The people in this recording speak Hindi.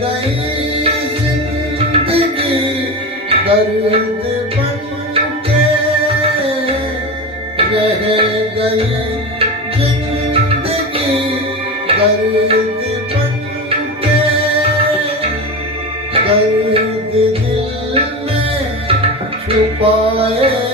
गई जिंदगी दर्द बनके, रह गई जिंदगी दर्द बनके, दर्द दिल में छुपाए